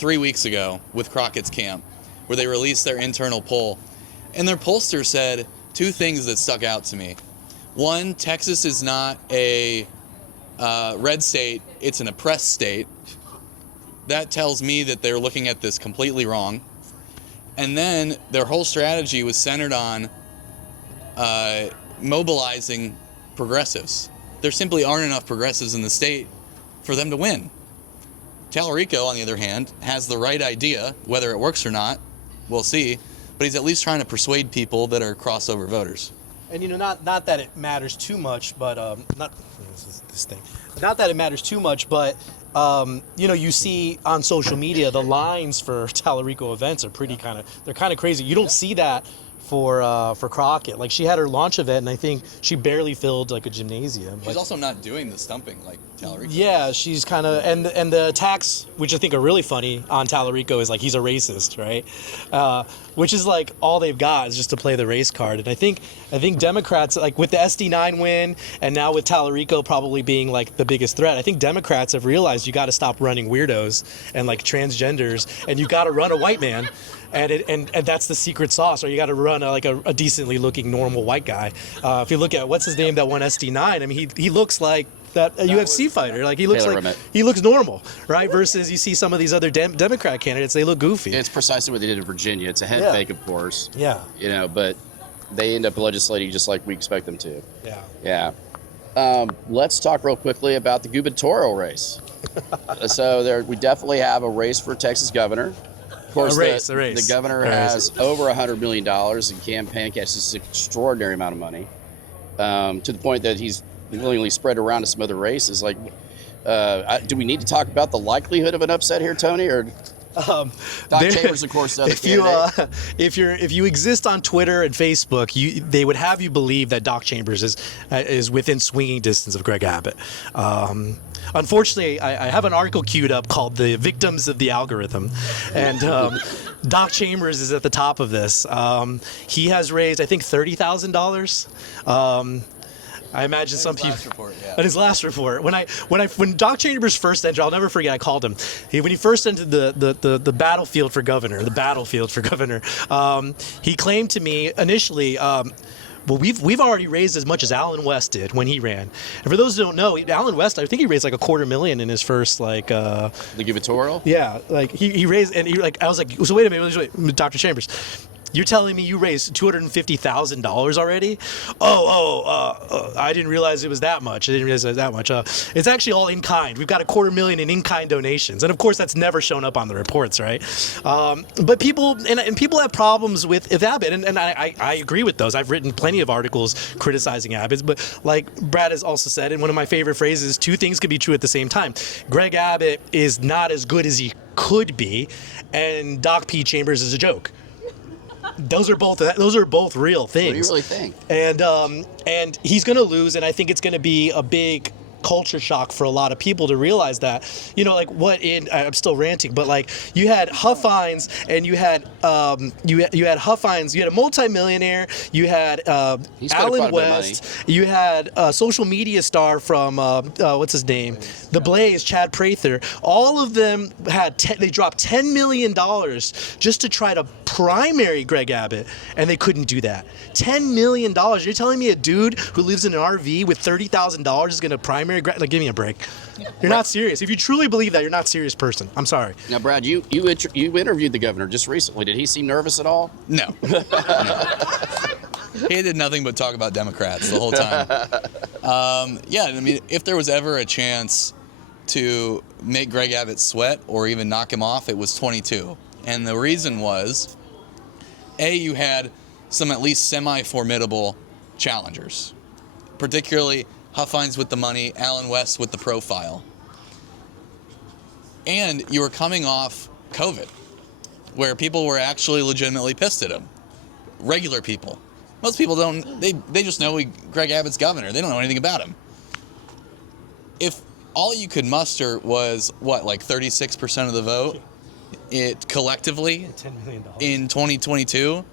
3 weeks ago with Crockett's camp, where they released their internal poll. And their pollster said two things that stuck out to me. One, Texas is not a red state, it's an oppressed state. That tells me that they're looking at this completely wrong. And then their whole strategy was centered on mobilizing progressives. There simply aren't enough progressives in the state for them to win. Tallarico, on the other hand, has the right idea. Whether it works or not, we'll see. But he's at least trying to persuade people that are crossover voters. And not that it matters too much, but this thing. Not that it matters too much, but you see on social media the lines for Tallarico events are they're kind of crazy. You don't see that for Crockett. Like, she had her launch event, and I think she barely filled like a gymnasium. She's also not doing the stumping like Tallarico. Yeah, she's kind of, and the attacks, which I think are really funny on Tallarico, is like he's a racist, right? Which is like all they've got is just to play the race card. And I think Democrats, like with the SD9 win, and now with Tallarico probably being like the biggest threat, I think Democrats have realized you got to stop running weirdos and like transgenders, and you got to run a white man. And that's the secret sauce, or you got to run a decently looking normal white guy. If you look at what's his name that won SD9, I mean he looks like that UFC fighter. Like he looks he looks normal, right? Versus you see some of these other Democrat candidates, they look goofy. It's precisely what they did in Virginia. It's a head fake, of course. Yeah. But they end up legislating just like we expect them to. Yeah. Yeah. Let's talk real quickly about the gubernatorial race. So we definitely have a race for Texas governor. Of course, the governor has over $100 million in campaign cash. This is an extraordinary amount of money, to the point that he's willingly spread around to some other races. Like, do we need to talk about the likelihood of an upset here, Tony? Or Doc Chambers, of course, if you exist on Twitter and Facebook, they would have you believe that Doc Chambers is within swinging distance of Greg Abbott. Unfortunately, I have an article queued up called "The Victims of the Algorithm," and Doc Chambers is at the top of this. He has raised, I think, $30,000. I imagine some people. At his last report, when Doc Chambers first entered, I'll never forget. I called him. When he first entered the battlefield for governor, he claimed to me initially. Well, we've already raised as much as Alan West did when he ran. And for those who don't know, Alan West, I think he raised like $250,000 in his first the gubernatorial. Yeah, like he raised, and I was like, so wait a minute, Dr. Chambers. You're telling me you raised $250,000 already? I didn't realize it was that much. It's actually all in kind. We've got $250,000 in in-kind donations, and of course that's never shown up on the reports, right? But people have problems with Abbott, and I agree with those. I've written plenty of articles criticizing Abbott, but like Brad has also said, and one of my favorite phrases, two things can be true at the same time. Greg Abbott is not as good as he could be, and Doc P. Chambers is a joke. Those are both real things. What do you really think? And he's going to lose, and I think it's going to be a big culture shock for a lot of people to realize that, I'm still ranting, but like you had Huff Hines, and you had Huff Hines, you had a multimillionaire, you had Alan West, you had a social media star from what's his name, The Blaze, Chad Prather. All of them they dropped $10 million just to try to primary Greg Abbott, and they couldn't do that. $10 million. You're telling me a dude who lives in an RV with $30,000 is going to primary? Like, give me a break. You're not serious. If you truly believe that, you're not a serious person. I'm sorry. Now, Brad, you interviewed the governor just recently. Did he seem nervous at all? No. He did nothing but talk about Democrats the whole time. If there was ever a chance to make Greg Abbott sweat or even knock him off, it was 22. And the reason was, you had some at least semi-formidable challengers, particularly Huff Hines with the money, Alan West with the profile. And you were coming off COVID, where people were actually legitimately pissed at him. Regular people. Most people don't, they just know Greg Abbott's governor. They don't know anything about him. If all you could muster was, 36% of the vote, it collectively, $10 million. In 2022,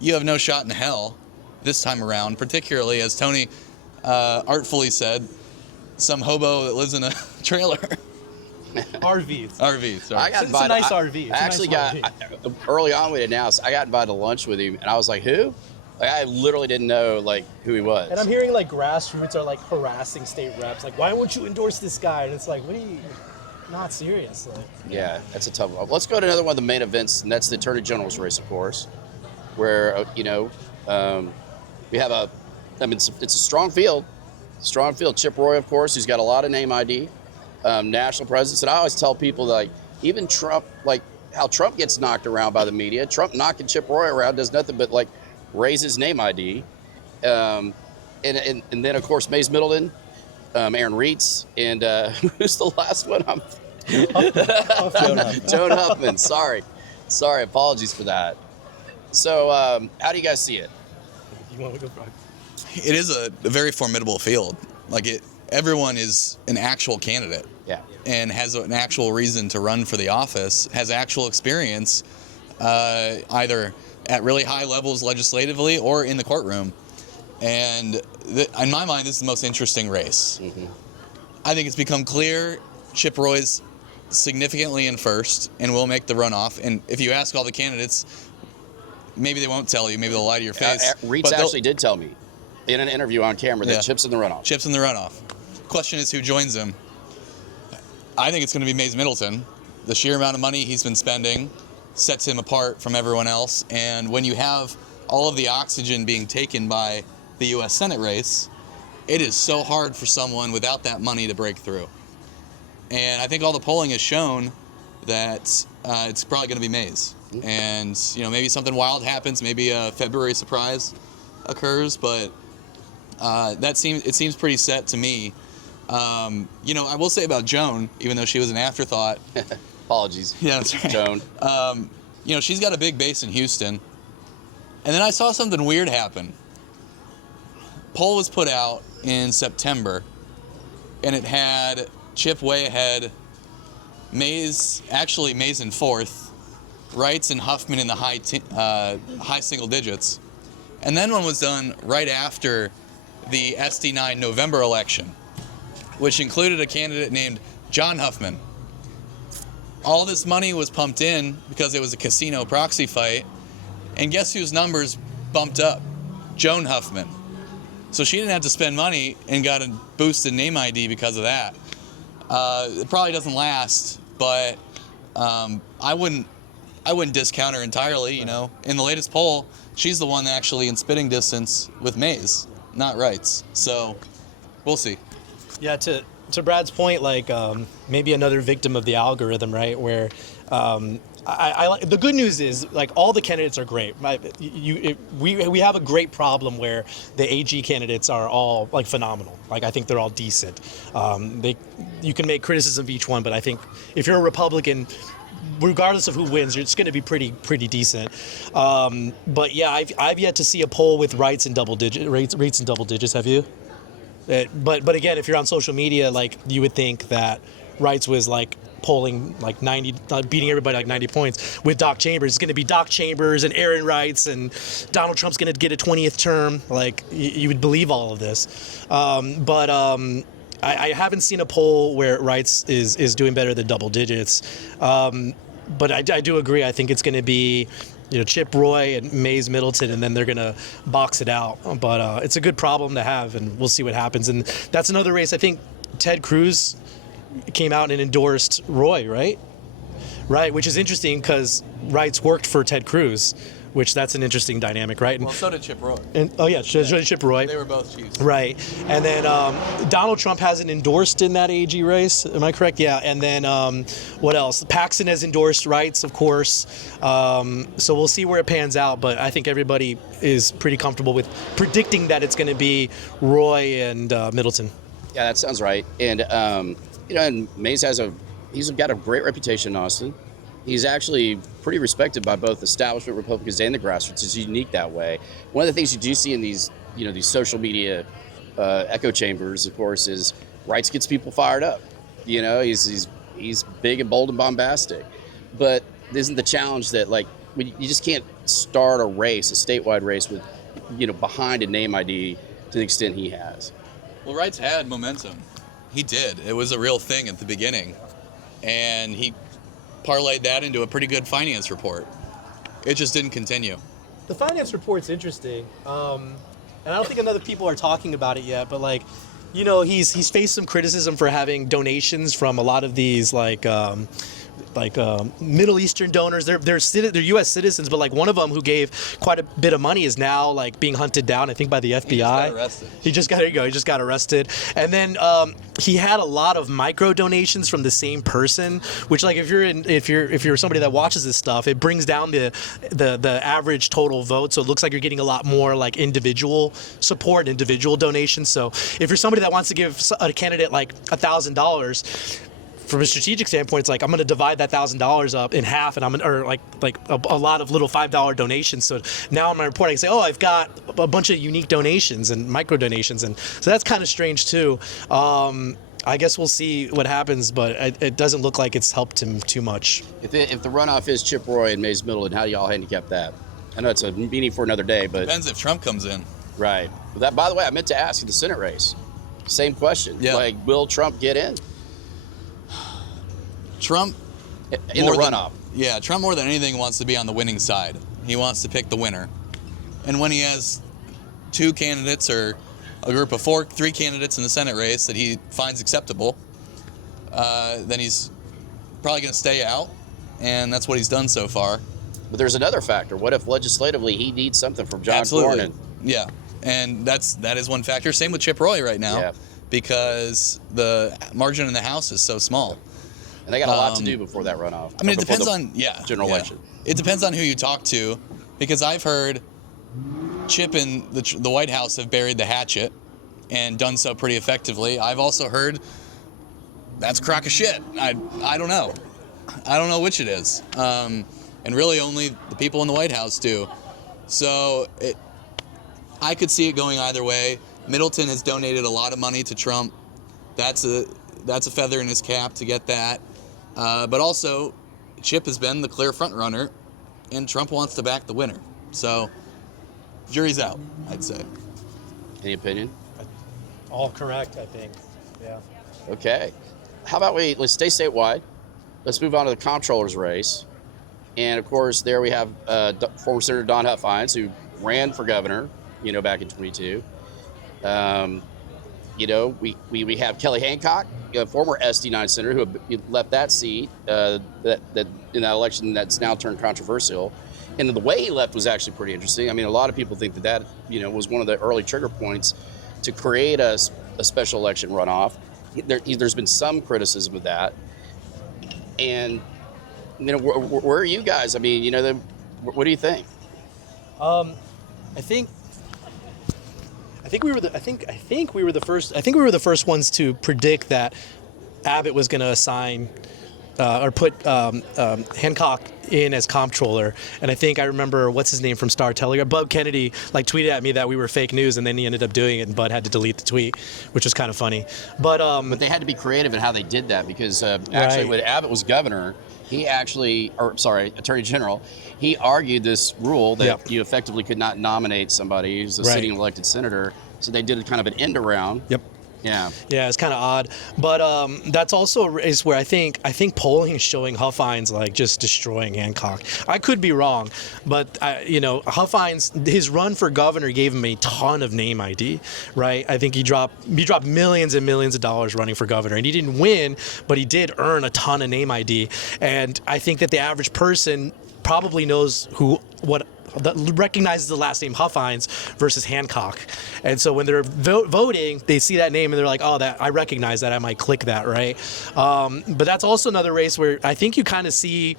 you have no shot in hell this time around, particularly, as Tony artfully said, some hobo that lives in a trailer. RV. RV, sorry. I got It's a nice RV. It's I a actually nice got early on. We announced I got invited to lunch with him, and I was like, "Who?" Like I literally didn't know like who he was. And I'm hearing like grassroots are like harassing state reps, like, why won't you endorse this guy? And it's like, what are you? Not serious. Like, Yeah, that's a tough one. Let's go to another one of the main events, and that's the Attorney General's race, of course, where we have it's a strong field. Strong field. Chip Roy, of course, who's got a lot of name ID, national presence. And I always tell people, like, even Trump, like how Trump gets knocked around by the media, Trump knocking Chip Roy around does nothing but, like, raise his name ID. And then, of course, Mays Middleton, Aaron Reitz, and who's the last one? Joan Huffman. Sorry, apologies for that. So how do you guys see it? you want to go for It is a very formidable field. Everyone is an actual candidate. Yeah. And has an actual reason to run for the office, has actual experience, either at really high levels legislatively or in the courtroom. And in my mind, this is the most interesting race. Mm-hmm. I think it's become clear Chip Roy's significantly in first and will make the runoff. And if you ask all the candidates, maybe they won't tell you, maybe they'll lie to your face. Reitz actually did tell me in an interview on camera that Chip's in the runoff. Chip's in the runoff. Question is who joins him. I think it's going to be Mays Middleton. The sheer amount of money he's been spending sets him apart from everyone else. And when you have all of the oxygen being taken by the U.S. Senate race, it is so hard for someone without that money to break through. And I think all the polling has shown that it's probably going to be Mays. And maybe something wild happens, maybe a February surprise occurs, but it seems pretty set to me. I will say about Joan, even though she was an afterthought. Apologies. Yeah, that's right. Joan. She's got a big base in Houston. And then I saw something weird happen. Poll was put out in September, and it had Chip way ahead, Mays in fourth, Reitz and Huffman in the high single digits. And then one was done right after the SD9 November election, which included a candidate named John Huffman. All this money was pumped in because it was a casino proxy fight, and guess whose numbers bumped up? Joan Huffman. So she didn't have to spend money and got a boost in name ID because of that. It probably doesn't last, but I wouldn't discount her entirely. In the latest poll, she's the one actually in spitting distance with Mays, not Reitz. So we'll see. Yeah, to Brad's point, maybe another victim of the algorithm, right? Where the good news is all the candidates are great. We have a great problem where the AG candidates are all phenomenal. I think they're all decent. You can make criticism of each one, but I think if you're a Republican, regardless of who wins, it's going to be pretty decent. But yeah, I've yet to see a poll with Reitz in double digits. Have you? But again, if you're on social media, you would think that Reitz was polling 90, beating everybody 90 points. With Doc Chambers, it's going to be Doc Chambers and Aaron Reitz, and Donald Trump's going to get a 20th term. You would believe all of this. But I haven't seen a poll where Reitz is doing better than double digits. But I do agree. I think it's going to be Chip Roy and Mays Middleton, and then they're going to box it out. But it's a good problem to have, and we'll see what happens. And that's another race. I think Ted Cruz came out and endorsed Roy, right? Right, which is interesting because Reitz worked for Ted Cruz, which that's an interesting dynamic, right? Well, so did Chip Roy. Chip Roy. They were both chiefs. Right. And then Donald Trump hasn't endorsed in that AG race. Am I correct? Yeah. And then what else? Paxton has endorsed Reitz, of course. So we'll see where it pans out. But I think everybody is pretty comfortable with predicting that it's going to be Roy and Middleton. Yeah, that sounds right. And, and Mays he's got a great reputation in Austin. He's actually pretty respected by both establishment Republicans and the grassroots. It's unique that way. One of the things you do see in these social media echo chambers, of course, is Reitz gets people fired up. He's big and bold and bombastic. But isn't the challenge that you just can't start a statewide race with behind a name ID to the extent he has. Well, Reitz had momentum. He did. It was a real thing at the beginning. and he parlayed that into a pretty good finance report. It just didn't continue. The finance report's interesting, and I don't think enough people are talking about it yet. But like, you know, he's faced some criticism for having donations from a lot of these Middle Eastern donors. They're U.S. citizens, but like one of them who gave quite a bit of money is now like being hunted down, I think, by the FBI. He just got arrested. And then he had a lot of micro donations from the same person, which like if you're somebody that watches this stuff, it brings down the average total vote. So it looks like you're getting a lot more like individual support, individual donations. So if you're somebody that wants to give a candidate like $1,000. From a strategic standpoint, it's like I'm going to divide that $1,000 up in half, and I'm gonna, or like a lot of little $5 donations. So now in my report, I can say, oh, I've got a bunch of unique donations and micro donations, and so that's kind of strange too. I guess we'll see what happens, but it doesn't look like it's helped him too much. If the runoff is Chip Roy and Mays Middleton, how do y'all handicap that? I know it's a meeting for another day, but depends if Trump comes in. Right. That, by the way, I meant to ask you the Senate race. Same question. Yeah. Like, will Trump get in? Trump in the runoff. Trump more than anything wants to be on the winning side. He wants to pick the winner. And when he has two candidates or a group of three candidates in the Senate race that he finds acceptable, then he's probably going to stay out. And that's what he's done so far. But there's another factor. What if legislatively he needs something from John Cornyn? Yeah, and that is one factor. Same with Chip Roy right now, because the margin in the House is so small. And they got a lot to do before that runoff. I mean, it depends on general election. It depends on who you talk to, because I've heard Chip and the White House have buried the hatchet and done so pretty effectively. I've also heard that's a crock of shit. I don't know. I don't know which it is. And really only the people in the White House do. So I could see it going either way. Middleton has donated a lot of money to Trump. That's a feather in his cap to get that. But also, Chip has been the clear front runner, and Trump wants to back the winner. So, jury's out, I'd say. Any opinion? All correct, I think. Yeah. Okay. How about let's stay statewide. Let's move on to the comptroller's race. And of course, there we have former Senator Don Huffines, who ran for governor, back in 22. We have Kelly Hancock, a former SD9 senator who left that seat that in that election that's now turned controversial. And the way he left was actually pretty interesting. I mean, a lot of people think that was one of the early trigger points to create a special election runoff. There's been some criticism of that. And, where are you guys? I mean, what do you think? I think we were the first ones to predict that Abbott was going to assign or put Hancock in as comptroller. And I remember what's his name from Star Telegram, Bud Kennedy, tweeted at me that we were fake news, and then he ended up doing it, and Bud had to delete the tweet, which was kind of funny. But they had to be creative in how they did that, because actually when Abbott was governor, Attorney General, he argued this rule that you effectively could not nominate somebody who's a sitting elected senator. So they did a kind of an end around. Yep. Yeah. Yeah, it's kind of odd, but that's also a race where I think polling is showing Huffines just destroying Hancock. I could be wrong, but Huffines, his run for governor gave him a ton of name ID, right? I think he dropped millions and millions of dollars running for governor, and he didn't win, but he did earn a ton of name ID. And I think that the average person probably knows that recognizes the last name Huffines versus Hancock. And so when they're voting, they see that name and they're like, oh, that I recognize that, I might click that, right? But that's also another race where I think you kind of see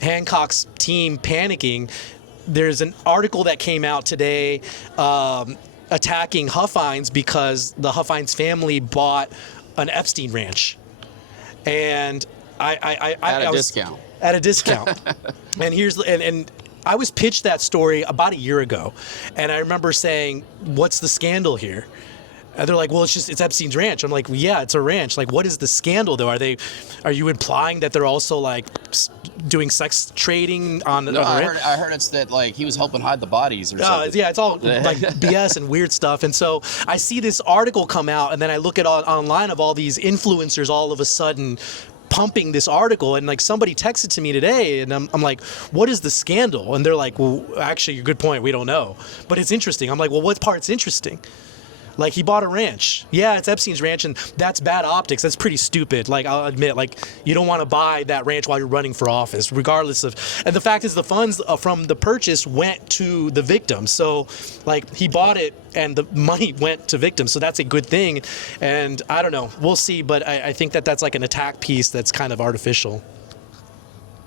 Hancock's team panicking. There's an article that came out today attacking Huffines because the Huffines family bought an Epstein ranch. And at a discount. And I was pitched that story about a year ago, and I remember saying, "What's the scandal here?" And they're like, "Well, it's Epstein's ranch." I'm like, well, "Yeah, it's a ranch. Like, what is the scandal though? Are you implying that they're also doing sex trading on the?" No, I heard it's that he was helping hide the bodies or something. Yeah, it's all BS and weird stuff. And so I see this article come out, and then I look at online of all these influencers all of a sudden pumping this article, and like somebody texted to me today, and I'm like, what is the scandal? And they're like, well, actually, good point, we don't know, but it's interesting. I'm like, well, what part's interesting? Like, he bought a ranch. Yeah, it's Epstein's ranch, and that's bad optics. That's pretty stupid. Like, I'll admit, like, you don't want to buy that ranch while you're running for office, regardless of. And the fact is, the funds from the purchase went to the victims. So, like, he bought it, and the money went to victims. So that's a good thing. And I don't know. We'll see. But I think that that's like an attack piece that's kind of artificial.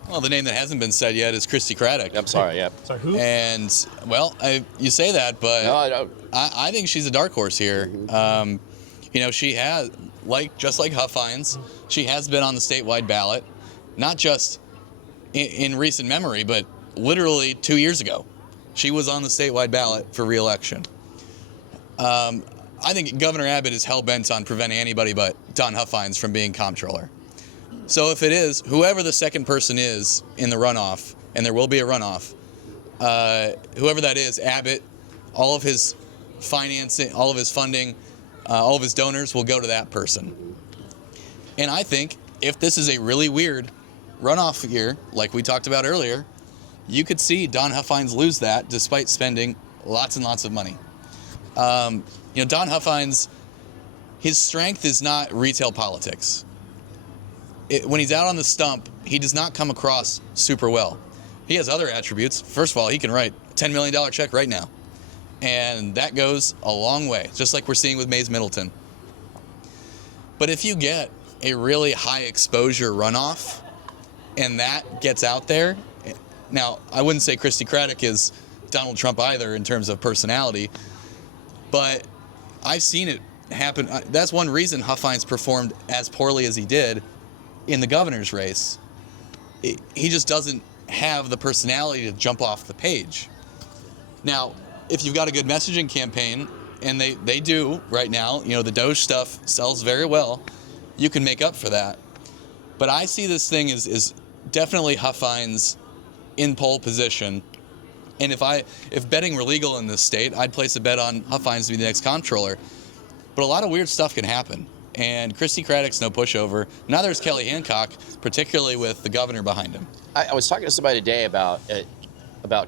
Well, the name that hasn't been said yet is Christy Craddock. I'm sorry, yeah. Sorry, who? And, well, you say that, but No, I don't. I think she's a dark horse here. She has, just like Huff Hines, she has been on the statewide ballot, not just in recent memory, but literally 2 years ago. She was on the statewide ballot for re-election. I think Governor Abbott is hell-bent on preventing anybody but Don Huff Hines from being comptroller. So if it is, whoever the second person is in the runoff, and there will be a runoff, whoever that is, Abbott, all of his financing, all of his funding, all of his donors will go to that person. And I think if this is a really weird runoff year, like we talked about earlier, you could see Don Huff Hines lose that despite spending lots and lots of money. Don Huff Hines, his strength is not retail politics. When he's out on the stump, he does not come across super well. He has other attributes. First of all, he can write a $10 million check right now. And that goes a long way, just like we're seeing with Mays Middleton. But if you get a really high exposure runoff and that gets out there, now, I wouldn't say Christy Craddock is Donald Trump either in terms of personality, but I've seen it happen. That's one reason Huff Hines performed as poorly as he did in the governor's race. He just doesn't have the personality to jump off the page. Now, if you've got a good messaging campaign, and they do right now, the Doge stuff sells very well, you can make up for that. But I see this thing as definitely Huff Hines in pole position. And if betting were legal in this state, I'd place a bet on Huff Hines to be the next comptroller. But a lot of weird stuff can happen. And Christy Craddock's no pushover. Neither is Kelly Hancock, particularly with the governor behind him. I was talking to somebody today about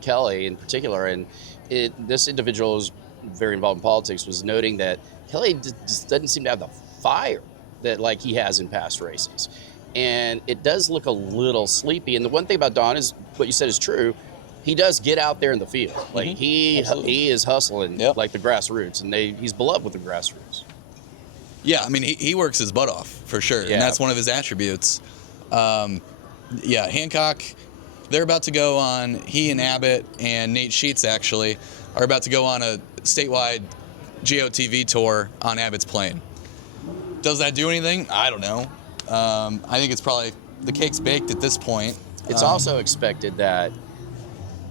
Kelly in particular, and this individual is very involved in politics, was noting that Kelly just doesn't seem to have the fire that like he has in past races. And it does look a little sleepy. And the one thing about Don is what you said is true. He does get out there in the field. Like he is hustling like the grassroots, and he's beloved with the grassroots. Yeah, I mean, he works his butt off, for sure, and that's one of his attributes. Hancock, they're about to go on, he and Abbott and Nate Sheets, actually, are about to go on a statewide GOTV tour on Abbott's plane. Does that do anything? I don't know. I think it's probably, the cake's baked at this point. It's also expected that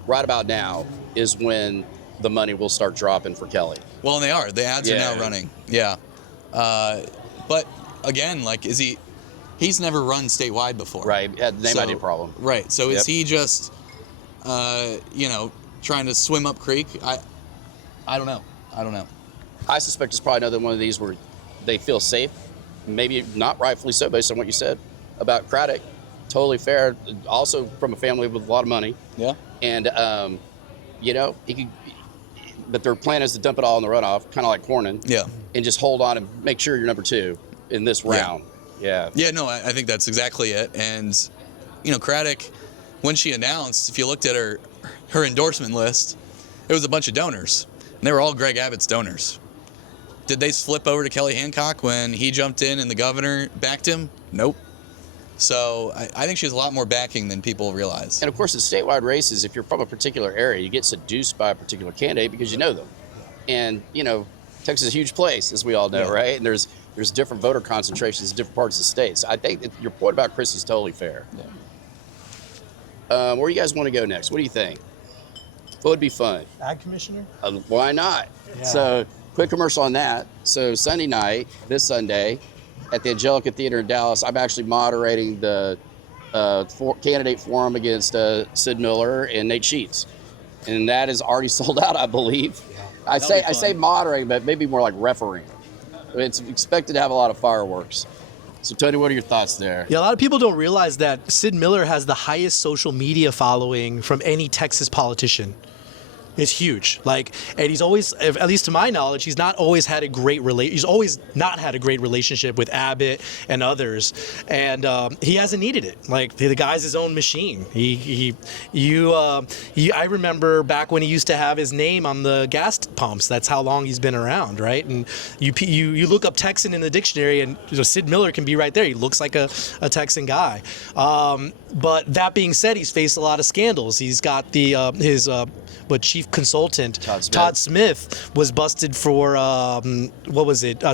right about now is when the money will start dropping for Kelly. Well, and they are. The ads are now running. Yeah. But again, like, he's never run statewide before. Right. That might be a problem. Right. So is he just, trying to swim up creek? I don't know. I suspect it's probably another one of these where they feel safe, maybe not rightfully so based on what you said about Craddock. Totally fair. Also from a family with a lot of money. Yeah. And, he could, but their plan is to dump it all in the runoff, kind of like Cornyn. Yeah. And just hold on and make sure you're number 2 in this round. Yeah. Yeah, no, I think that's exactly it. And, Craddock, when she announced, if you looked at her endorsement list, it was a bunch of donors. And they were all Greg Abbott's donors. Did they flip over to Kelly Hancock when he jumped in and the governor backed him? Nope. So I think she has a lot more backing than people realize. And of course, in statewide races, if you're from a particular area, you get seduced by a particular candidate because you know them. And, Texas is a huge place, as we all know, right? And there's different voter concentrations in different parts of the state. So I think that your point about Chris is totally fair. Yeah. Where do you guys want to go next? What do you think? What would be fun? Ag commissioner? Why not? Yeah. So, quick commercial on that. So, Sunday night, this Sunday, at the Angelica Theater in Dallas, I'm actually moderating the candidate forum against Sid Miller and Nate Sheets. And that is already sold out, I believe. Yeah. I say moderating, but maybe more like refereeing. It's expected to have a lot of fireworks. So, Tony, what are your thoughts there? Yeah, a lot of people don't realize that Sid Miller has the highest social media following from any Texas politician. It's huge. Like, and he's always, at least to my knowledge, he's not always had a great he's always not had a great relationship with Abbott and others, and he hasn't needed it. Like, the guy's his own machine. I remember back when he used to have his name on the gas pumps. That's how long he's been around, right? And you look up Texan in the dictionary, and Sid Miller can be right there. He looks like a Texan guy. But that being said, he's faced a lot of scandals. He's got his chief consultant Todd Smith was busted for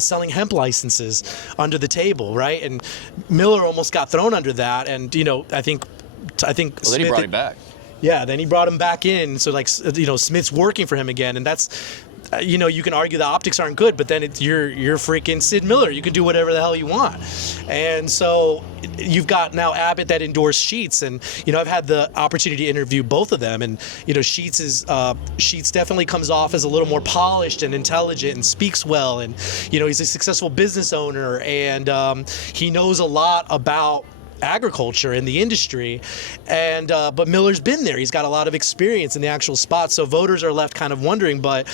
selling hemp licenses under the table, right? And Miller almost got thrown under that, and I think. Well, then Smith, he brought him back. Yeah, then he brought him back in. So Smith's working for him again, and that's. You can argue the optics aren't good, but then you're freaking Sid Miller. You can do whatever the hell you want. And so you've got now Abbott that endorsed Sheets, and I've had the opportunity to interview both of them, and Sheets definitely comes off as a little more polished and intelligent and speaks well, and he's a successful business owner, and he knows a lot about agriculture in the industry, and but Miller's been there. He's got a lot of experience in the actual spot, so voters are left kind of wondering. But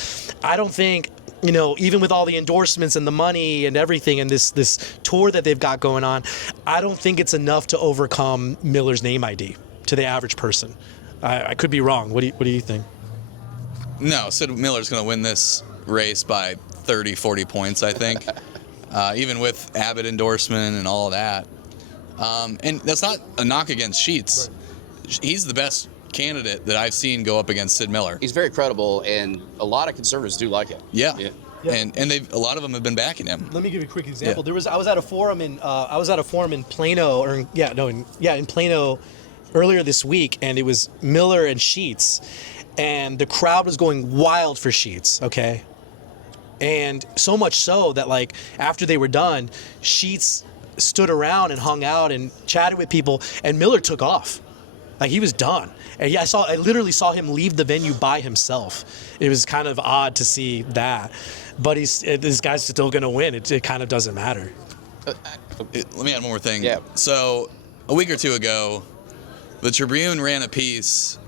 I don't think, even with all the endorsements and the money and everything and this tour that they've got going on, I don't think it's enough to overcome Miller's name ID to the average person. I could be wrong. What do you think? No, Sid Miller's going to win this race by 30, 40 points, I think. Even with Abbott endorsement and all of that. And that's not a knock against Sheets. Right. He's the best candidate that I've seen go up against Sid Miller. He's very credible, and a lot of conservatives do like him. Yeah. And a lot of them have been backing him. Let me give you a quick example. Yeah. I was at a forum in Plano, in Plano earlier this week, and it was Miller and Sheets, and the crowd was going wild for Sheets. Okay. And so much so that, like, after they were done, Sheets stood around and hung out and chatted with people, and Miller took off. Like, he was done. And I literally saw him leave the venue by himself. It was kind of odd to see that. But this guy's still going to win. It kind of doesn't matter. Let me add one more thing. Yeah. So, a week or two ago, the Tribune ran a piece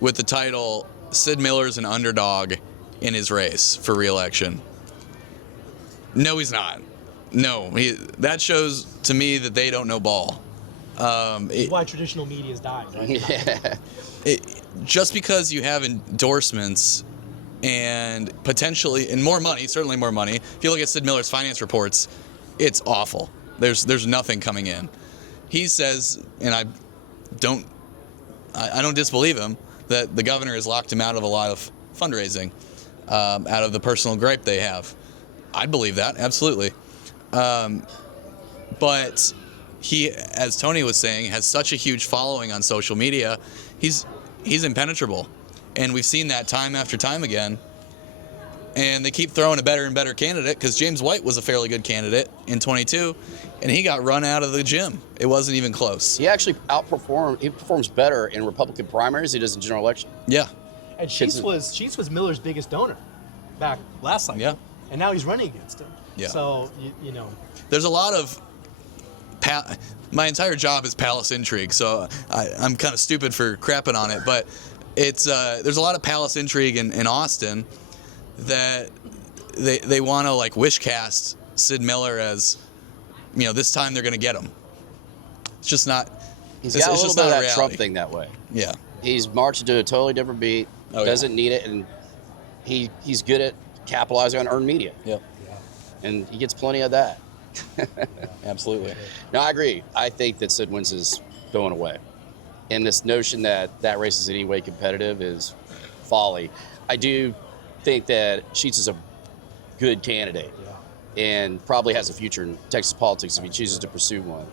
with the title, "Sid Miller's an underdog in his race for re-election." No, he's not. No, that shows to me that they don't know ball. That's why traditional media's died, right? Yeah. Just because you have endorsements and potentially, and more money, certainly more money. If you look at Sid Miller's finance reports, it's awful. There's nothing coming in. He says, and I don't disbelieve him, that the governor has locked him out of a lot of fundraising, out of the personal gripe they have. I believe that, absolutely. But he, as Tony was saying, has such a huge following on social media. He's impenetrable, and we've seen that time after time again. And they keep throwing a better and better candidate, because James White was a fairly good candidate in 22, and he got run out of the gym. It wasn't even close. He actually performs better in Republican primaries than he does in general election. Yeah. And Sheets was Miller's biggest donor back last cycle. Yeah. And now he's running against him. Yeah. So, There's a lot of my entire job is palace intrigue, so I'm kind of stupid for crapping on it, but it's there's a lot of palace intrigue in Austin that they want to, like, wish cast Sid Miller as, this time they're going to get him. It's just not. He's got a little bit of that Trump thing that way. Yeah. He's marching to a totally different beat. Doesn't need it, and he's good at capitalizing on earned media. Yep. And he gets plenty of that. Absolutely. No, I agree. I think that Sid wins is going away. And this notion that race is in any way competitive is folly. I do think that Sheets is a good candidate and probably has a future in Texas politics if he chooses to pursue one.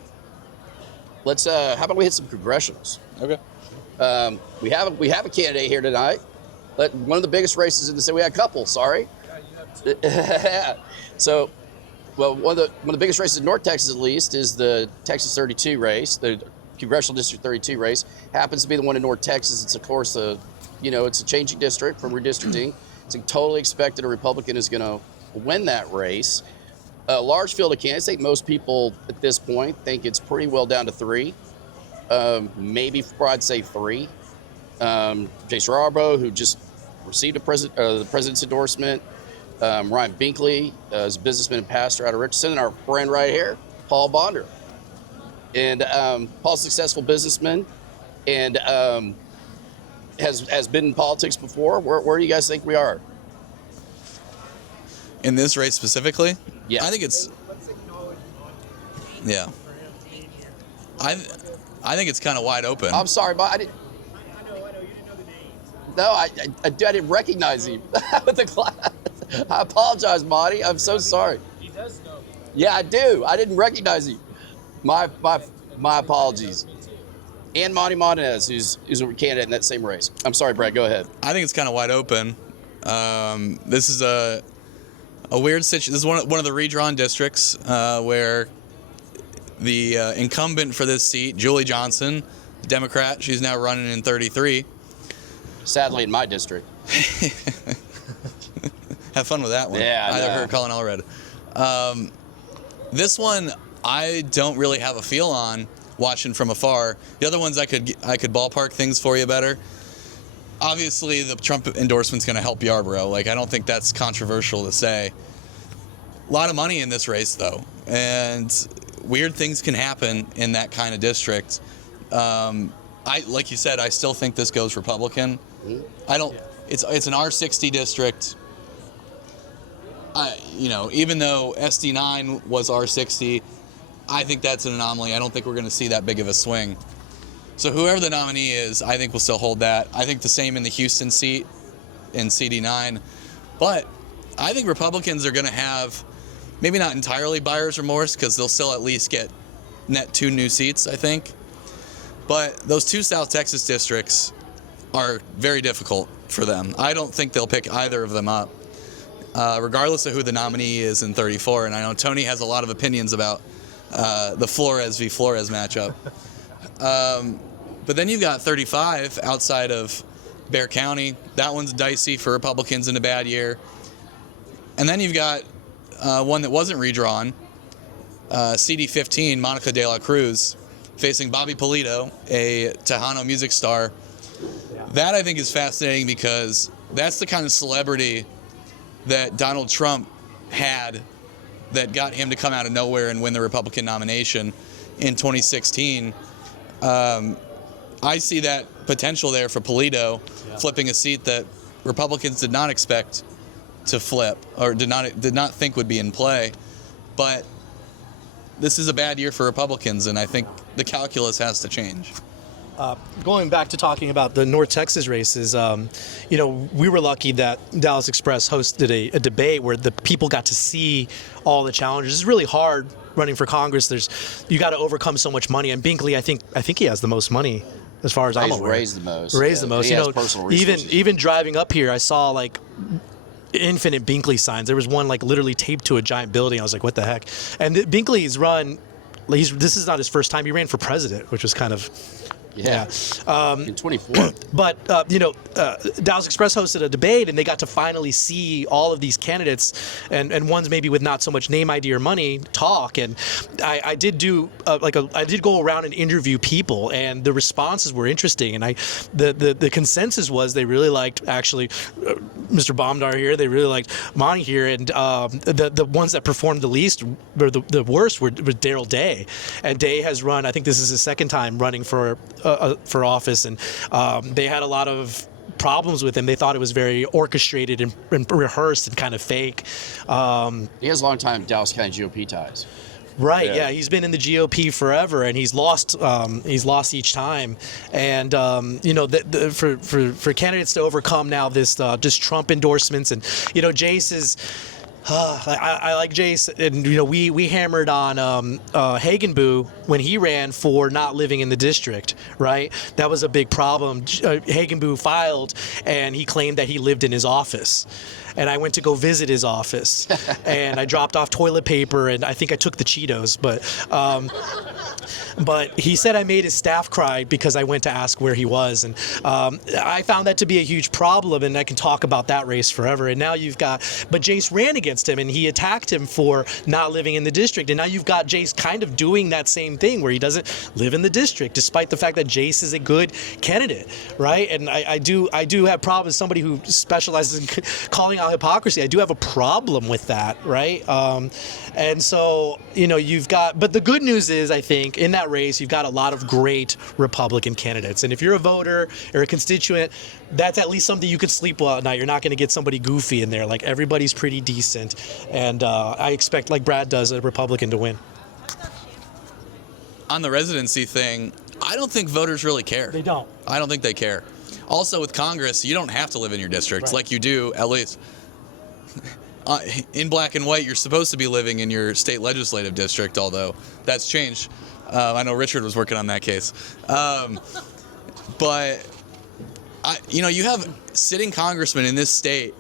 Let's how about we hit some congressionals? Okay. We have a candidate here tonight. One of the biggest races in the state. We had a couple. Sorry. Yeah, you have two. So, well, one of the biggest races in North Texas, at least, is the Texas 32 race, the Congressional District 32 race. Happens to be the one in North Texas. It's, of course, it's a changing district from redistricting. It's totally expected a Republican is going to win that race. A large field of candidates. I think most people at this point think it's pretty well down to 3. Maybe I'd say 3. Jason Yarborough, who just received the president's endorsement. Ryan Binkley is a businessman and pastor out of Richardson, and our friend right here, Paul Bonder. And Paul's a successful businessman and has been in politics before. Where do you guys think we are? In this race specifically? Yeah. I think it's... Yeah. I think it's kind of wide open. I'm sorry, but I didn't... I know, you didn't know the names. No, I didn't recognize him with the class. I apologize, Monty. I'm so sorry. He does know. Yeah, I do. I didn't recognize him. My apologies. And Monty Montanez, who's a candidate in that same race. I'm sorry, Brad. Go ahead. I think it's kind of wide open. This is a weird situation. This is one of the redrawn districts where the incumbent for this seat, Julie Johnson, Democrat, she's now running in 33. Sadly, in my district. Have fun with that one. Yeah, I Either know. her or Colin Allred. This one, I don't really have a feel on watching from afar. The other ones I could ballpark things for you better. Obviously, the Trump endorsement's going to help Yarborough. Like, I don't think that's controversial to say. A lot of money in this race, though, and weird things can happen in that kind of district. Like you said, I still think this goes Republican. I don't. It's an R60 district. Even though SD9 was R60, I think that's an anomaly. I don't think we're going to see that big of a swing. So whoever the nominee is, I think will still hold that. I think the same in the Houston seat in CD9. But I think Republicans are going to have, maybe not entirely buyer's remorse, because they'll still at least get net 2 new seats, I think. But those 2 South Texas districts are very difficult for them. I don't think they'll pick either of them up, regardless of who the nominee is in 34. And I know Tony has a lot of opinions about the Flores v. Flores matchup. But then you've got 35 outside of Bexar County. That one's dicey for Republicans in a bad year. And then you've got one that wasn't redrawn, CD15, Monica de la Cruz, facing Bobby Polito, a Tejano music star. That, I think, is fascinating because that's the kind of celebrity that Donald Trump had that got him to come out of nowhere and win the Republican nomination in 2016. I see that potential there for Polito, flipping a seat that Republicans did not expect to flip or did not think would be in play. But this is a bad year for Republicans, and I think the calculus has to change. Going back to talking about the North Texas races, we were lucky that Dallas Express hosted a debate where the people got to see all the challenges. It's really hard running for Congress. You got to overcome so much money, and Binkley, I think he has the most money as far as I'm aware. Raised the most. Raised the most. He has personal resources. Even driving up here, I saw like infinite Binkley signs. There was one like literally taped to a giant building. I was like, what the heck? And Binkley's run. This is not his first time. He ran for president, which was kind of. Yeah. In 24. But, Dallas Express hosted a debate, and they got to finally see all of these candidates and ones maybe with not so much name ID or money talk. And I did do I did go around and interview people, and the responses were interesting. And the consensus was they really liked actually Mr. Bomdar here. They really liked Monty here. And the ones that performed the least or the worst were Darrell Day. And Day has run, I think this is his second time running for office, and they had a lot of problems with him. They thought it was very orchestrated and rehearsed and kind of fake. He has long-time Dallas County GOP ties. Right. Yeah. He's been in the GOP forever, and he's lost each time. And for candidates to overcome now this just Trump endorsements, and Jace is. I like Jace, and we hammered on Hagenbu when he ran for not living in the district, right? That was a big problem. Hagenbu filed, and he claimed that he lived in his office. And I went to go visit his office, and I dropped off toilet paper, and I think I took the Cheetos. But But he said I made his staff cry because I went to ask where he was, and I found that to be a huge problem. And I can talk about that race forever. And now you've got, but Jace ran against him, and he attacked him for not living in the district. And now you've got Jace kind of doing that same thing where he doesn't live in the district, despite the fact that Jace is a good candidate, right? And I do have problems. Somebody who specializes in calling out hypocrisy, I do have a problem with that, right? And so, you've got, but the good news is, I think, in that race, you've got a lot of great Republican candidates. And if you're a voter or a constituent, that's at least something you could sleep well at night. You're not going to get somebody goofy in there. Like, everybody's pretty decent. And I expect, like Brad does, a Republican to win. On the residency thing, I don't think voters really care. They don't. I don't think they care. Also, with Congress, you don't have to live in your district, Right. like you do, at least. In black and white, you're supposed to be living in your state legislative district, although that's changed. I know Richard was working on that case. But, you have sitting congressmen in this state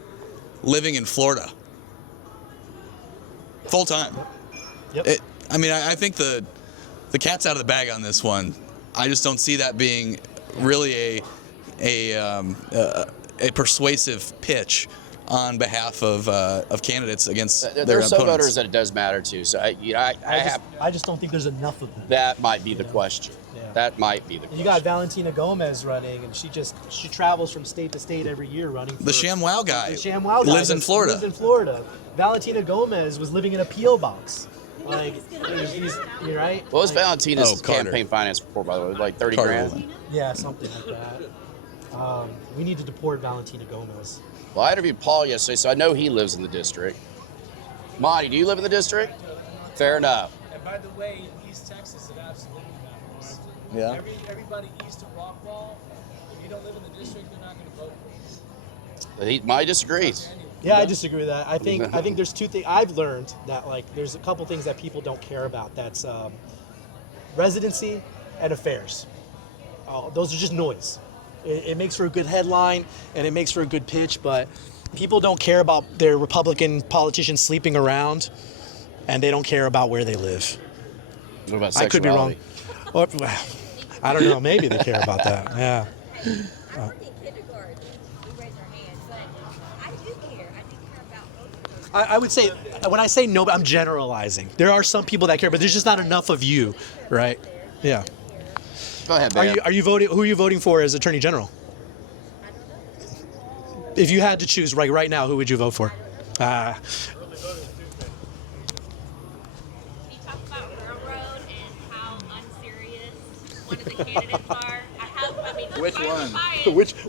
living in Florida. Full time. Yep. I think the cat's out of the bag on this one. I just don't see that being really a persuasive pitch on behalf of candidates against their There are some opponents. voters that it does matter to. So I just don't think there's enough of them. that might be the question. Yeah. That might be the question. You got Valentina Gomez running, and she travels from state to state every year running. The ShamWow guy The ShamWow guy lives in Florida. Lives in Florida. Valentina Gomez was living in a P.O. box. Like, you're right. What was Valentina's Carter. campaign finance report, by the way? Like 30 Carter grand? Woman. Yeah, something like that. We need to deport Valentina Gomez. Well, I interviewed Paul yesterday, so I know he lives in the district. Monty, do you live in the district? Fair enough. And by the way, East Texas, it absolutely matters. Yeah. Everybody east of Rockwall, if you don't live in the district, they're not going to vote for you. He might disagree. Yeah, I disagree with that. I think there's two things I've learned that, like, there's a couple things that people don't care about. That's residency and affairs. Those are just noise. It makes for a good headline and it makes for a good pitch, but people don't care about their Republican politicians sleeping around, and they don't care about where they live. What about I could be wrong. sexuality? Or, I don't know. Maybe they care about that. Yeah. I don't think kindergarten, we raise our hands, but I do care. I do care about both of those. I would say, when I say no, I'm generalizing. There are some people that care, but there's just not enough of you, right? Yeah. Go ahead, man. Are you voting? Who are you voting for as Attorney General? If you had to choose right now, who would you vote for? Can you talk about railroad and how unserious one of the candidates are? Which one?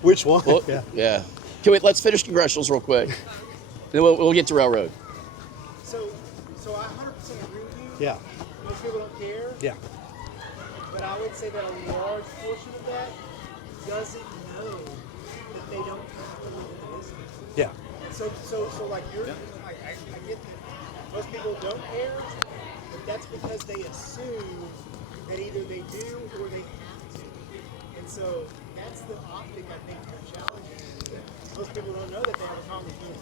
Which one? Well, yeah. Let's finish congressionals real quick. Then we'll get to railroad. So I 100% agree with you. Yeah. Most people don't care. Yeah. But I would say that a large portion of that doesn't know that they don't have to live in the district. Yeah. So like I get that most people don't care, but that's because they assume that either they do or they have to. And so that's the optic I think you're challenging is that most people don't know that they have a congressman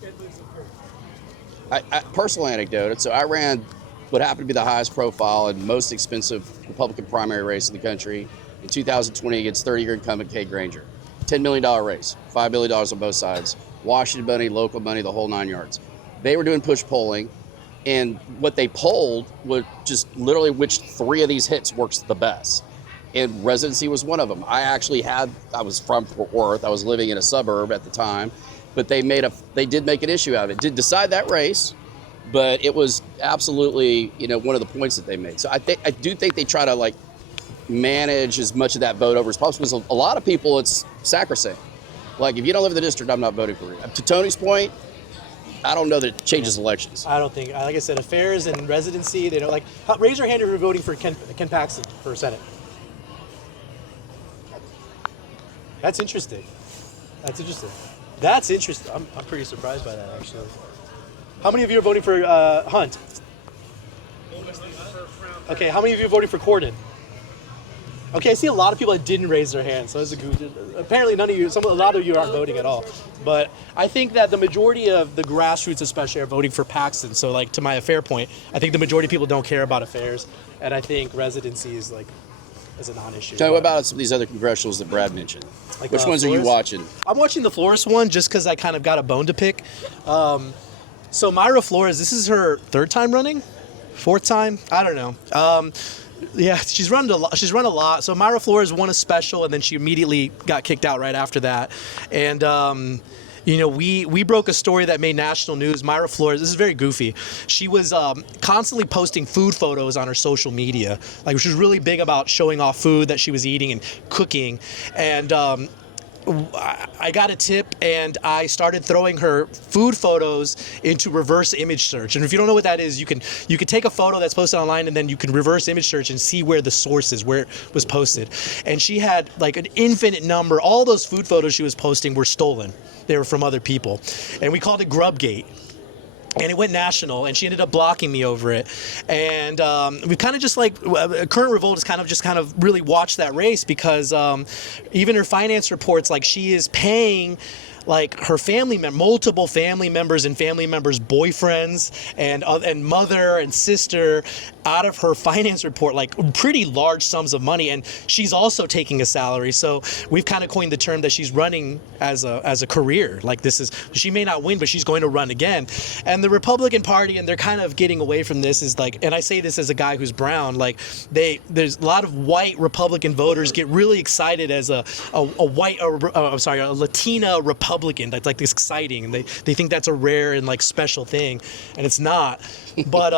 that lives in Perth. Personal anecdote. So I ran what happened to be the highest profile and most expensive Republican primary race in the country in 2020 against 30-year incumbent Kay Granger. $10 million race, $5 billion on both sides. Washington money, local money, the whole 9 yards. They were doing push polling, and what they polled was just literally which three of these hits works the best. And residency was one of them. I was from Fort Worth. I was living in a suburb at the time, but they did make an issue out of it. Didn't decide that race, but it was absolutely, one of the points that they made. So I do think they try to manage as much of that vote over as possible, because a lot of people, it's sacrosanct. Like, if you don't live in the district, I'm not voting for you. To Tony's point, I don't know that it changes elections. I don't think, like I said, affairs and residency, they don't like. Raise your hand if you're voting for Ken Paxton for Senate. That's interesting. That's interesting. I'm pretty surprised by that, actually. How many of you are voting for Hunt? Okay, how many of you are voting for Corden? Okay, I see a lot of people that didn't raise their hand, so it's a good. Apparently, none of you, a lot of you aren't voting at all. But I think that the majority of the grassroots, especially, are voting for Paxton. So, like, to my affair point, I think the majority of people don't care about affairs, and I think residency is a non-issue. So, what about some of these other congressionals that Brad mentioned? Like, Which ones are you Flores? watching? I'm watching the Flores one just because I kind of got a bone to pick. So Mayra Flores, this is her third time running, fourth time, I don't know. Yeah, she's run a lot. So Mayra Flores won a special, and then she immediately got kicked out right after that. And you know, we broke a story that made national news. Mayra Flores, this is very goofy. She was constantly posting food photos on her social media. Like, she was really big about showing off food that she was eating and cooking. And I got a tip, and I started throwing her food photos into reverse image search. And if you don't know what that is, you can take a photo that's posted online, and then you can reverse image search and see where the source is, where it was posted. And she had like an infinite number. All those food photos she was posting were stolen. They were from other people, and we called it Grubgate. And it went national, and she ended up blocking me over it. And we kind of just Current Revolt has kind of really watched that race, because even her finance reports, like, she is paying like her multiple family members and family members' boyfriends and mother and sister out of her finance report, like pretty large sums of money. And she's also taking a salary. So we've kind of coined the term that she's running as a career. Like, she may not win, but she's going to run again. And the Republican Party, and they're kind of getting away from this, is like, and I say this as a guy who's brown, like, there's a lot of white Republican voters get really excited as a Latina Republican. That's like this exciting, and they think that's a rare and like special thing, and it's not. But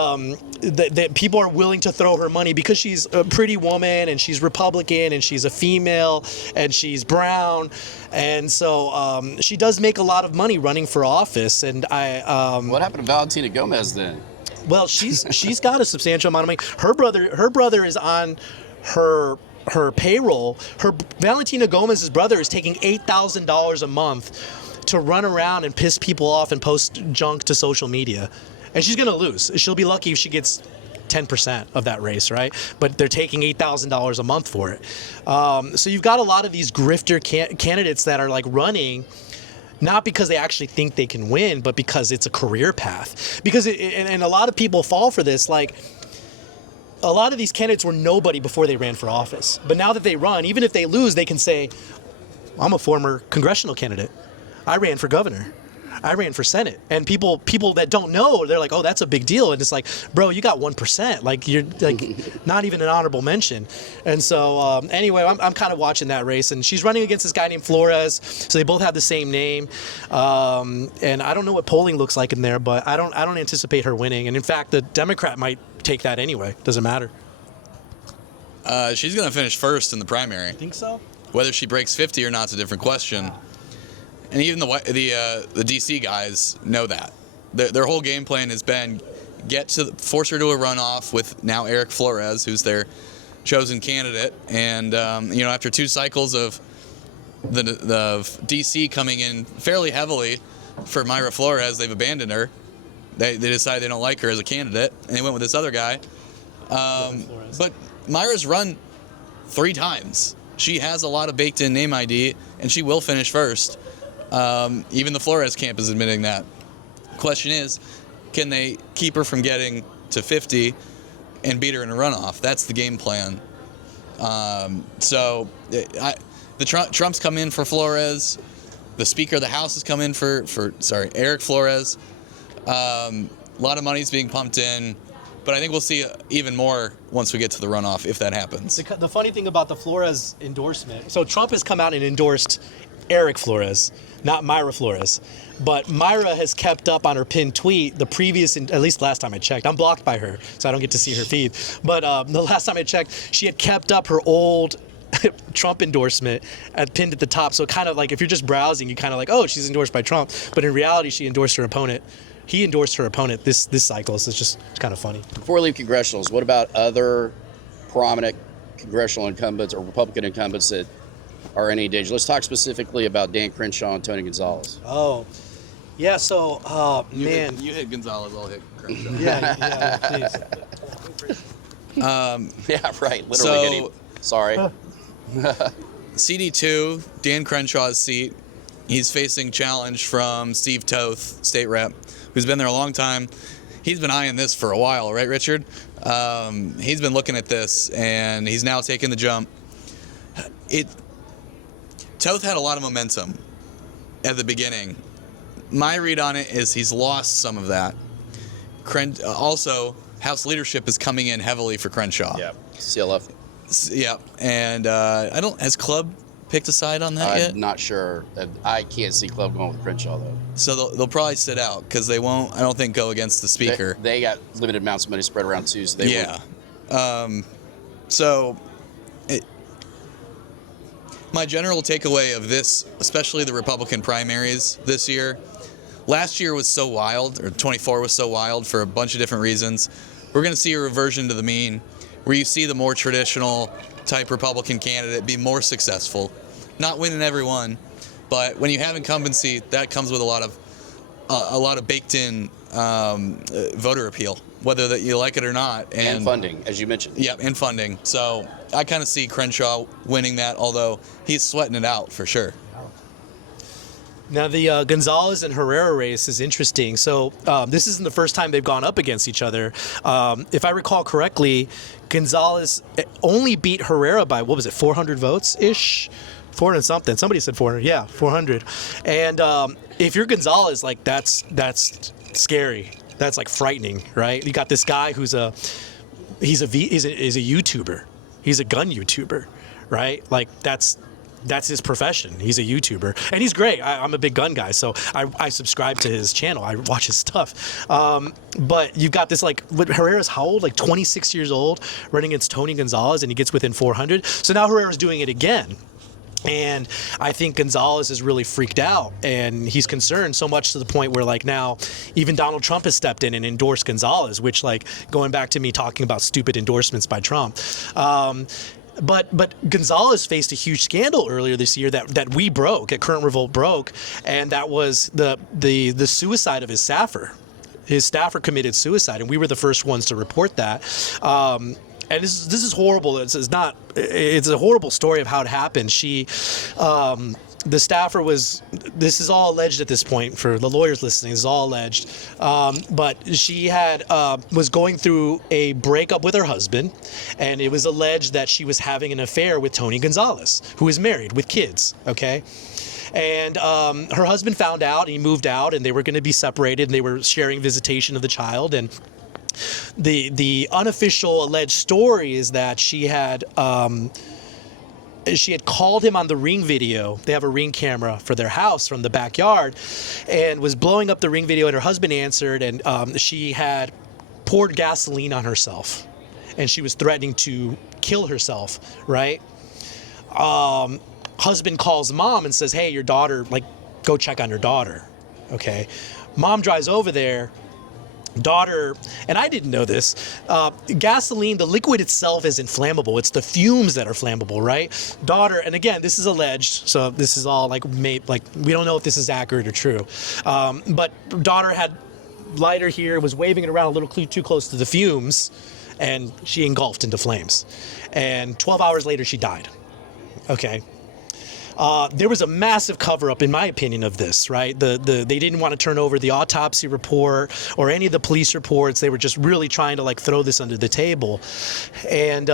the people are willing to throw her money because she's a pretty woman, and she's Republican, and she's a female, and she's brown, and so she does make a lot of money running for office. And What happened to Valentina Gomez then? Well, she's got a substantial amount of money. Her brother is on her payroll. Valentina Gomez's brother is taking $8,000 a month to run around and piss people off and post junk to social media, and she's gonna lose. She'll be lucky if she gets 10% of that race, right? But they're taking $8,000 a month for it. So you've got a lot of these grifter candidates that are like running, not because they actually think they can win, but because it's a career path. Because and a lot of people fall for this, like. A lot of these candidates were nobody before they ran for office. But now that they run, even if they lose, they can say, I'm a former congressional candidate. I ran for governor. I ran for Senate. And people that don't know, they're like, oh, that's a big deal. And it's like, bro, you got 1%. Like, you're like not even an honorable mention. And so anyway, I'm kind of watching that race. And she's running against this guy named Flores. So they both have the same name. And I don't know what polling looks like in there, but I don't anticipate her winning. And in fact, the Democrat might take that anyway. Doesn't matter. She's going to finish first in the primary. Think so? Whether she breaks 50 or not is a different question. And even the DC guys know that. Their whole game plan has been force her to a runoff with now Eric Flores, who's their chosen candidate. And after 2 cycles of the DC coming in fairly heavily for Mayra Flores, they've abandoned her. They decided they don't like her as a candidate, and they went with this other guy. But Mayra's run 3 times. She has a lot of baked-in name ID, and she will finish first. Even the Flores camp is admitting that. Question is, can they keep her from getting to 50 and beat her in a runoff? That's the game plan. Trump's come in for Flores. The Speaker of the House has come in for Eric Flores. A lot of money's being pumped in, but I think we'll see even more once we get to the runoff, if that happens. The funny thing about the Flores endorsement, so Trump has come out and endorsed Eric Flores, not Mayra Flores. But Mayra has kept up on her pinned tweet the previous, at least last time I checked. I'm blocked by her, so I don't get to see her feed. But the last time I checked, she had kept up her old Trump endorsement pinned at the top. So kind of like, if you're just browsing, you kind of like, oh, she's endorsed by Trump. But in reality, she endorsed her opponent. He endorsed her opponent this cycle, so it's kind of funny. Before we leave congressionals, what about other prominent congressional incumbents or Republican incumbents that are any danger? Let's talk specifically about Dan Crenshaw and Tony Gonzalez. Oh, yeah. So, man, you hit Gonzalez, I'll hit Crenshaw. yeah, please. Yeah, right. Literally hit him. Sorry. CD2, Dan Crenshaw's seat. He's facing challenge from Steve Toth, state rep, who's been there a long time. He's been eyeing this for a while, right, Richard? He's been looking at this, and he's now taking the jump. Toth had a lot of momentum at the beginning. My read on it is he's lost some of that. Also, House leadership is coming in heavily for Crenshaw. Yeah, CLF. Yep, and has Club picked a side on that yet? I'm not sure. I can't see Club going with Crenshaw though. So they'll probably sit out because they won't. I don't think go against the speaker. They got limited amounts of money spread around too, so they won't. My general takeaway of this, especially the Republican primaries this year, last year was so wild, or 24 was so wild for a bunch of different reasons. We're going to see a reversion to the mean, where you see the more traditional type Republican candidate be more successful, not winning every one, but when you have incumbency, that comes with a lot of baked-in voter appeal, whether that you like it or not, and funding, as you mentioned. Yeah, and funding. So I kind of see Crenshaw winning that, although he's sweating it out for sure. Now, the Gonzalez and Herrera race is interesting. So this isn't the first time they've gone up against each other. If I recall correctly, Gonzalez only beat Herrera by, 400 votes-ish? 400 something. Somebody said 400. Yeah, 400. And if you're Gonzalez, like, that's scary. That's, like, frightening, right? You got this guy he's a YouTuber. He's a gun YouTuber, right? Like, that's his profession. He's a YouTuber, and he's great. I'm a big gun guy, so I subscribe to his channel. I watch his stuff. But you've got this, like, Herrera's how old? Like 26 years old, running against Tony Gonzalez, and he gets within 400. So now Herrera's doing it again. And I think Gonzalez is really freaked out, and he's concerned so much to the point where, like, now even Donald Trump has stepped in and endorsed Gonzalez, which, like, going back to me talking about stupid endorsements by Trump. But Gonzalez faced a huge scandal earlier this year that we broke, at Current Revolt broke, and that was the suicide of his staffer. His staffer committed suicide, and we were the first ones to report that. And this is horrible. It's a horrible story of how it happened. The staffer this is all alleged at this point for the lawyers listening, this is all alleged. But she was going through a breakup with her husband, and it was alleged that she was having an affair with Tony Gonzalez, who is married with kids, okay? And her husband found out, and he moved out, and they were going to be separated, and they were sharing visitation of the child. And the unofficial alleged story is that she had called him on the Ring video. They have a Ring camera for their house from the backyard, and was blowing up the Ring video, and her husband answered, and she had poured gasoline on herself, and she was threatening to kill herself, right? Husband calls mom and says, hey, your daughter, like, go check on your daughter, okay? Mom drives over there. Daughter, and I didn't know this, gasoline, the liquid itself is inflammable. It's the fumes that are flammable, right? Daughter, and again, this is alleged, so this is all like we don't know if this is accurate or true. But daughter had lighter here, was waving it around a little too close to the fumes, and she engulfed into flames. And 12 hours later, she died. Okay. There was a massive cover-up, in my opinion, of this, right? They didn't want to turn over the autopsy report or any of the police reports. They were just really trying to, like, throw this under the table. And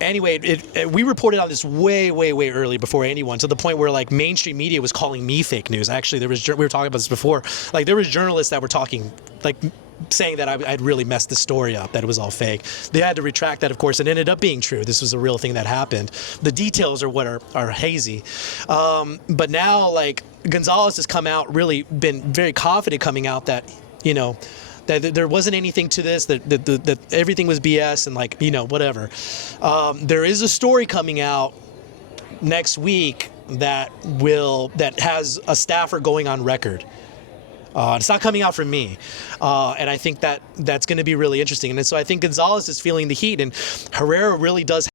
anyway, we reported on this way, way, way early before anyone, to the point where, like, mainstream media was calling me fake news. Actually, we were talking about this before. Like, there was journalists that were talking, like, saying that I'd really messed the story up, that it was all fake. They had to retract that, of course. It ended up being true. This was a real thing that happened. The details are what are hazy. But now, like, Gonzalez has come out, really been very confident coming out that, you know, that there wasn't anything to this, that everything was BS and, like, you know, whatever. There is a story coming out next week that has a staffer going on record. It's not coming out from me. And I think that's going to be really interesting. And so I think Gonzalez is feeling the heat, and Herrera really does